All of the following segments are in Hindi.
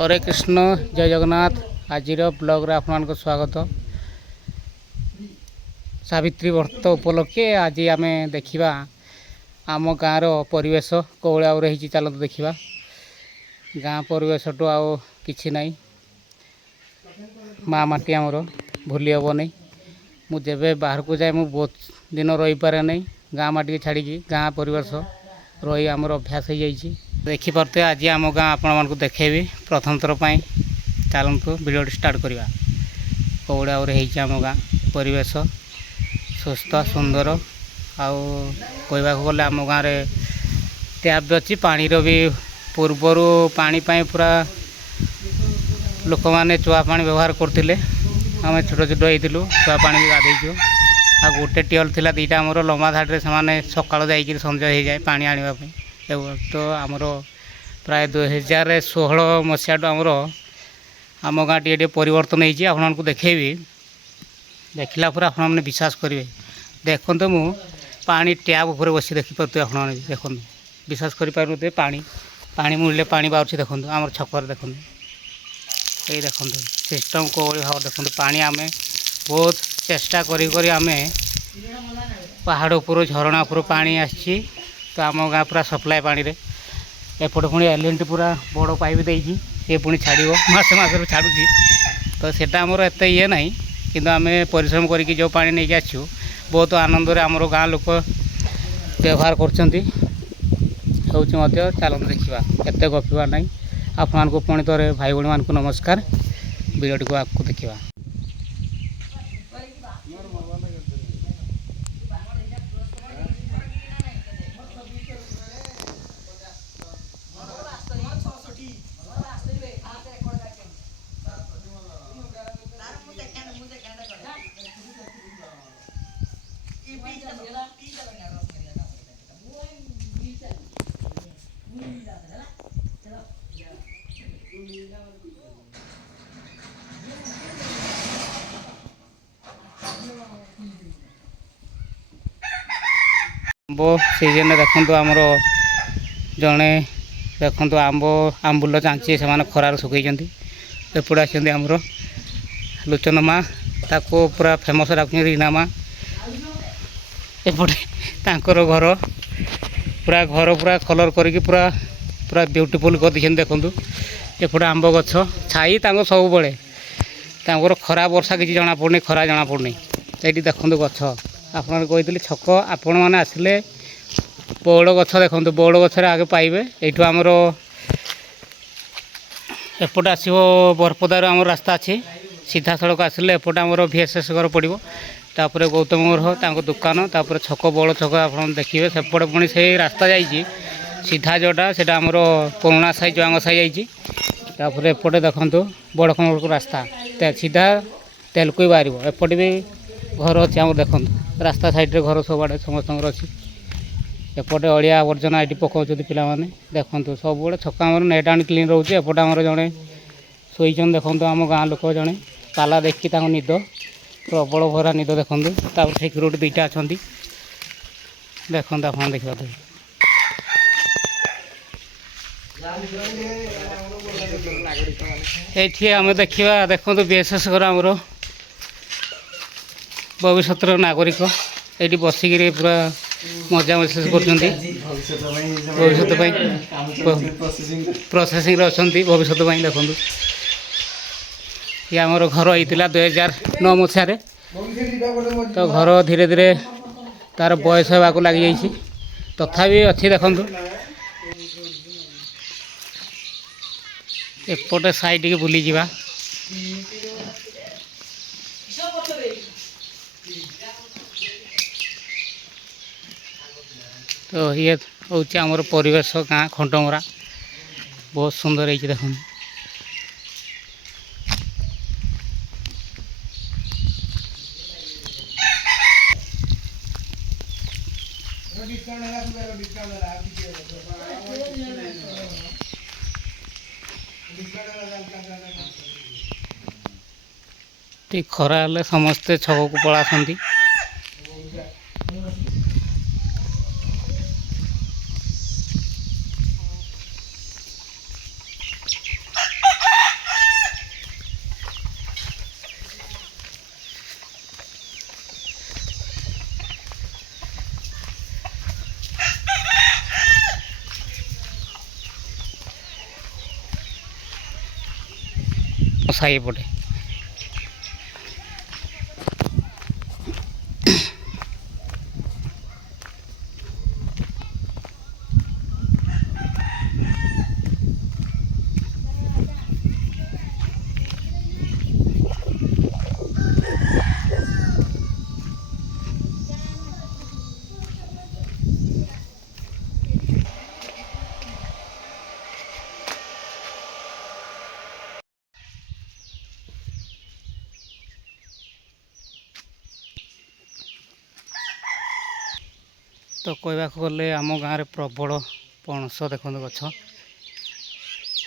हरे कृष्ण जय जगन्नाथ। आज ब्लॉग आपन स्वागत। सावित्री व्रत उपलक्षे आज आम देखा आम गाँव परिवेश कौल रही। चलते देखा गाँ परिवेश टू आउ कि ना माँ माटी आमर भूली हे नहीं। मुझे बाहर को जाए मुझे बहुत दिन रही पारे नहीं। गाँ माटी छाड़ी गाँ परिवेश रही आमर अभ्यास हो जाइए। देखिपे आज आम गाँ आपण मानक देखेबी प्रथम थर पर। चलतु वीडियो स्टार्ट करवा। कौड़ा आम गाँ परिवेश सुस्थ सुंदर आउ कहवाक गले आम गाँव में टैप अच्छी पानी भी पूर्वर पानी पूरा लोक मैंने चुआ पानी व्यवहार करते। आम छोट छोट होइलु चुआ पानी भी गाधेचु। आ गोटे टियल थिला दीटा आमर लंबा धाड़ी से सकाल जाइए संजय हो जाए पानी आने। तो आमर प्राय 2016 मसीहा आमर आम गाँ टे परिवर्तन होती। आपको देखेबी देखला पर आपने विश्वास करेंगे। देखो मु पानी टैप उपर बस देखिपे आप देखो विश्वास करें पानी पानी मुड़े पानी बाहर देखो आम छकर देखो ये देखो सिस्टम कौली भाव देखो पानी आम बहुत चेष्टा करी आम पहाड़ उपर झरणा उपर पानी आसी। तो आम गाँ पूरा सप्लाय पानी रे एपटे पुणी एल&टी पूरा बड़ पाइप देगी सी पुणी छाड़ मसे मस छाड़ी। तो सेटा आमर एत ये ना कि आम परिश्रम करके जो पानी नहीं आसू बहुत आनंद आमर गाँ लोक व्यवहार कर। चलते देखा एत गपा ना आपण को पुणी थे भाई भाई मान को नमस्कार। वीडियो को आपको देखा। आंब सीजन देखो आमर जड़े देखो आंब आंबुल चांची से खरार सुखई एपटे आमर लोचन माँ ताको पूरा फेमस रख रीना माँ एपटे तांकर घर पूरा कलर करके पूरा पूरा ब्यूटीफुल कर देखो। एपटे आंब गछ छाई सब बड़े खरा वर्षा किसी जना पड़नी खरा जना पड़नी। ये देखो गछ आपन कही छक आपण मैंने आसिले बौड़ गछ देखो बौड़ गचर आगे पाइबे। यू आमर एपटे आसो बरपदार आम रास्ता अच्छी सीधा सड़क आसिले एपटे आमर VSS घर पड़ो। तापर गौतम घर दुकान तापर छक बड़ छक आप देखिए सेपटे पुणी से रास्ता जाइए सीधा जोटा से आमर पुराणा साई जुआंग साई जापर एपटे देखो बड़ खंड रास्ता सीधा तेलकोई बाहर एपटे भी घर अच्छे आम देखो रास्ता साइड घर सब आड़े समस्त अच्छी। एपटे अलिया आवर्जना ये पकाउं पाने देखो सब छक आम नेट एंड क्लीन रोचे। एपटे आमर जड़े शोचन देखो आम गाँ लोक जड़े पाला देखी निद प्रबल भरा निद देखो सिक्यूरीटी दुईटा अच्छा देखो आप देखा ये आम देखा देखो VSS घर आमर भविष्य नागरिक ये बसिक पूरा मजा महसूस कर प्रोसेसिंग अच्छा भविष्य देखो ये आमर घर होता 2009 मसीह। तो घर धीरे धीरे तार बयस होगा लगी जाइए तथापि अच्छी देखो एपटे साइड के बुली जावा। तो ये हूँ आमर परिवेश गाँ खंडमरा बहुत सुंदर है देखो। खरा हेल्ले समस्ते छक को पलासती ସାହି ଏପଟେ। तो कहवाक गले आम गाँव में प्रबल पणस देखो गछ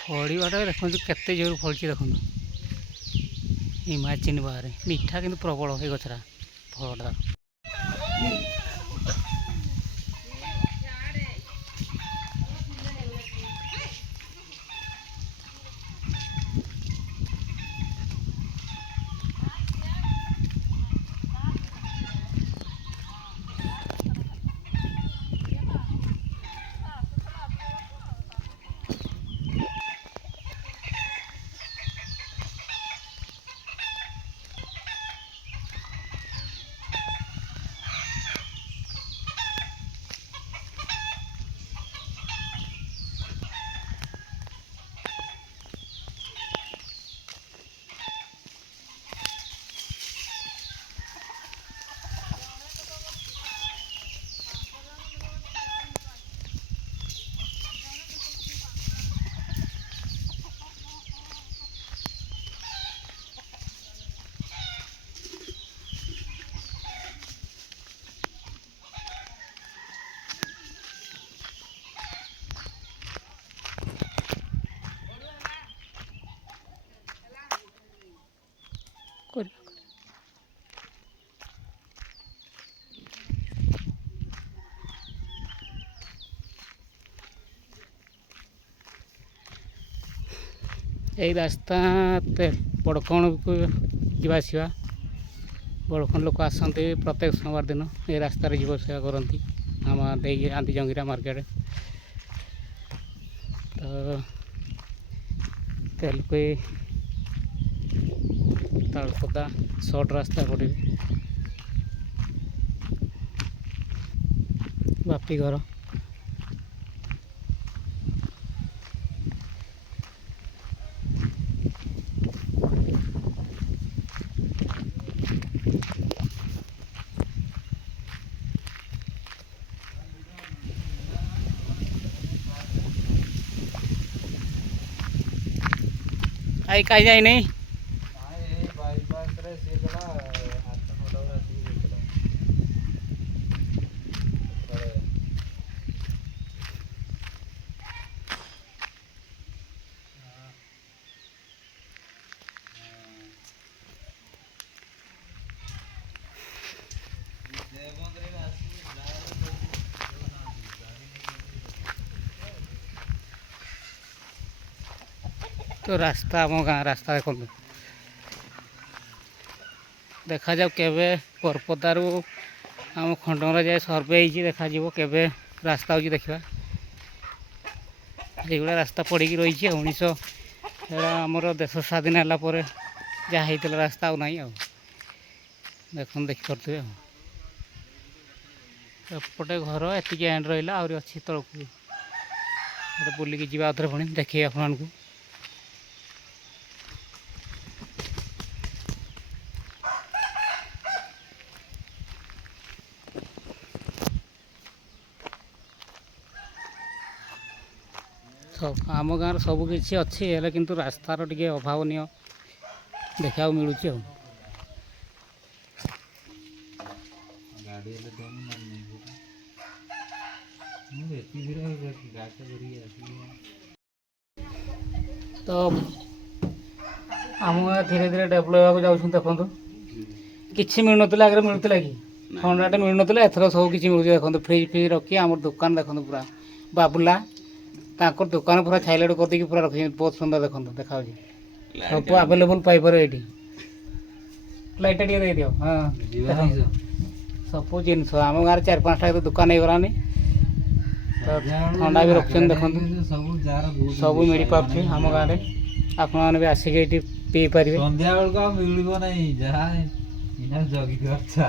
फड़ाटा देखो केते जोर फड़ी देखो इमाजिन बाहर मीठा किंतु प्रबल ये गछरा फलटा। यही रास्ता बड़कण को जावासवा बड़कण लोक आसती प्रत्येक सोमवार दिन ये रास्तार जीवसेवा करती आम आंधी जंगीरा मार्केट तो तेलुई तालपदा सर्ट रास्ता पड़े बापी घर आई कहीं जाए नहीं तो रास्ता आम गाँ रास्ता देखो देखा जाऊ केवे परपदारू आम खंडमरा जाए सर्वे देखा केवे रास्ता हो देखा ये रास्ता पड़ी रही 1900 आमर देश स्वाधीन है जहाँ होता रास्ता आउ ना देख देखिपे एपटे घर एति एंड रहा आहरी अच्छी तलक बुलिकी जी आउे पुणी देखिए आपको आम गाँव सब किसी अच्छी है किंतु रास्तार टे अभावनीय देखा मिलूँ तो आम गाँव धीरे धीरे डेभलप होगा देखो कि मिलूला आगे मिलूला कि ठंडाटे मिलूला एथर सब किसी मिलूँ देखो फ्रिज फ्रिज रखी आम दुकान देखो पूरा बाबुला ताकर दुकान पूरा छाइलाइट करदे पूरा रखी बहुत सुंदर देखो देखा सब आवेलेबल पाइपर ये लाइट टे दे दियो हाँ सब जिनस आम गाँव 4-5टा तो दुकान हो गलानी तो ठंडा भी रखते देखो सब मिल पारे आम गाँव में आप आसिक ପିଇ ପାରିବେ। ସନ୍ଧ୍ୟା ବେଳକୁ ଆଉ ମିଳିବ ନାହିଁ ଯାହା ଇନା ଜଗିକି ଅଛି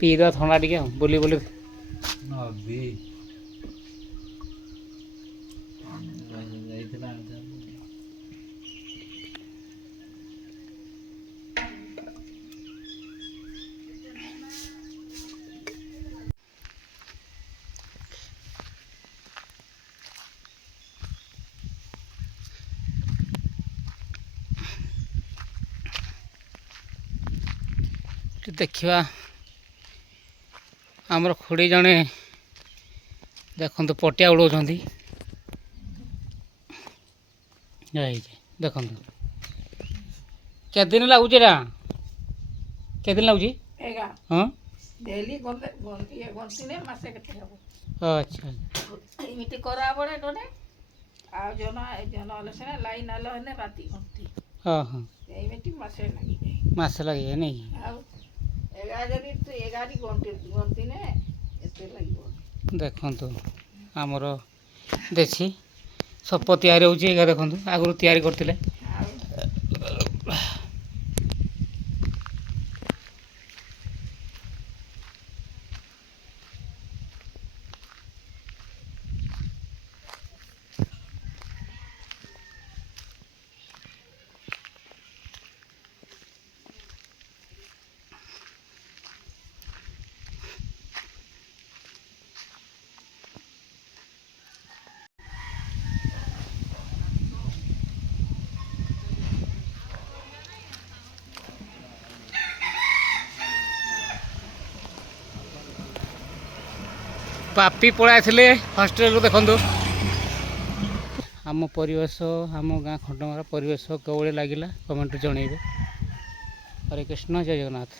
ପିଇଦେବା ଥଣ୍ଡା ଟିକେ ଆଉ ବୁଲି ବୁଲି। ନଦୀ ଯାଇଥିଲା ଦେଖିବା ଆମର ଖୁଡ଼ି ଜଣେ ଦେଖନ୍ତୁ ପଟିଆ ଉଡ଼ଉଛନ୍ତି। ଦେଖନ୍ତୁ କେତେ ଦିନ ଲାଗୁଛି ଏଇଟା? କେତେ ଦିନ ଲାଗୁଛି? ହଁ ଆଚ୍ଛା ଏମିତି କରାହବ ଏଠେ ଆଉ ଜନ ହେଲେ ସିନା ଲାଇନ୍ ଆଲ ହେଲେ ରାତି ଘଣ୍ଟି ହଁ ହଁ ଏମିତି ମାସେ ଲାଗିଯାଏ। ମାସେ ଲାଗିବ ନାଇଁ? ଆଉ ଯଦି ଏଗାରି ଗଣ୍ଟିନେ ଏତେ ଲାଗିବ। ଦେଖନ୍ତୁ ଆମର ଦେଶୀ ସପ ତିଆରି ହେଉଛି। ଏଇଟା ଦେଖନ୍ତୁ ଆଗରୁ ତିଆରି କରିଥିଲେ। ପାପି ପଳାଇ ଆସିଲେ ହଷ୍ଟେଲରୁ। ଦେଖନ୍ତୁ ଆମ ପରିବେଶ, ଆମ ଗାଁ ଖଣ୍ଡମରା ପରିବେଶ କେଉଁଭଳି ଲାଗିଲା କମେଣ୍ଟରେ ଜଣାଇବେ। ହରେ କୃଷ୍ଣ, ଜୟ ଜଗନ୍ନାଥ।